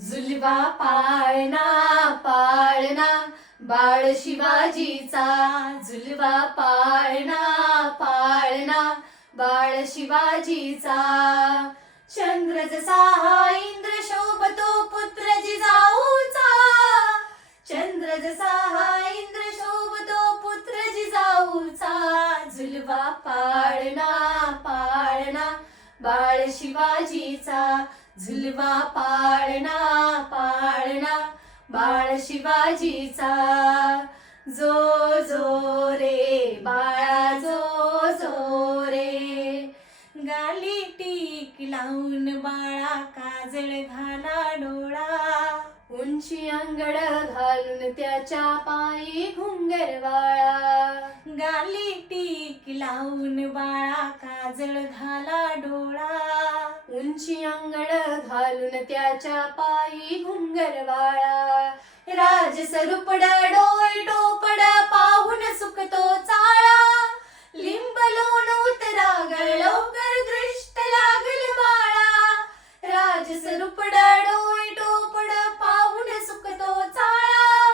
झुलवा पाळणा पाळणा बाळ शिवाजीचा, झुलवा पाळणा पाळणा बाळ शिवाजीचा. चंद्र जसा इंद्र शोभतो पुत्र जिजाऊचा, चंद्र जसा इंद्र शोभतो पुत्र जिजाऊचा. झुलवा पाळणा पाळणा बाळ शिवाजीचा, झुलवा पाळणा पाळणा बाळ शिवाजीचा. जो जो रे बाळा जो जो रे, गाली टीक लावून बाळा काजळ घाला डोळा. उंची अंगड घालून त्याच्या पायी घुंगर वाळा, गाली टीक लावून बाळा काजळ घाला डोळा. उंची अंगड घालून त्याच्या पायी घुंगर वाळा. राज सरुपड डोळ टोपड पाहून सुकतो चाळा. लिंब लोण उतरागळ लवकर दृष्ट लागल बाळा. राज सरुपड डोळ टोपड पाहून सुकतो चाळा.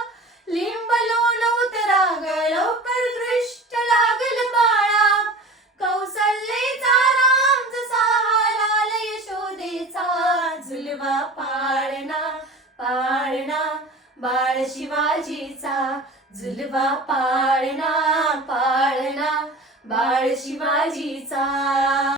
लिंब लोण उतरागळ लवकर दृष्ट लागल बाळा. कौसल्येचा राम जसा लाल यशोदेचा, झुलवा पाळणा पाळणा बाळ शिवाजीचा, झुलवा पाळणा पाळणा बाळ शिवाजीचा.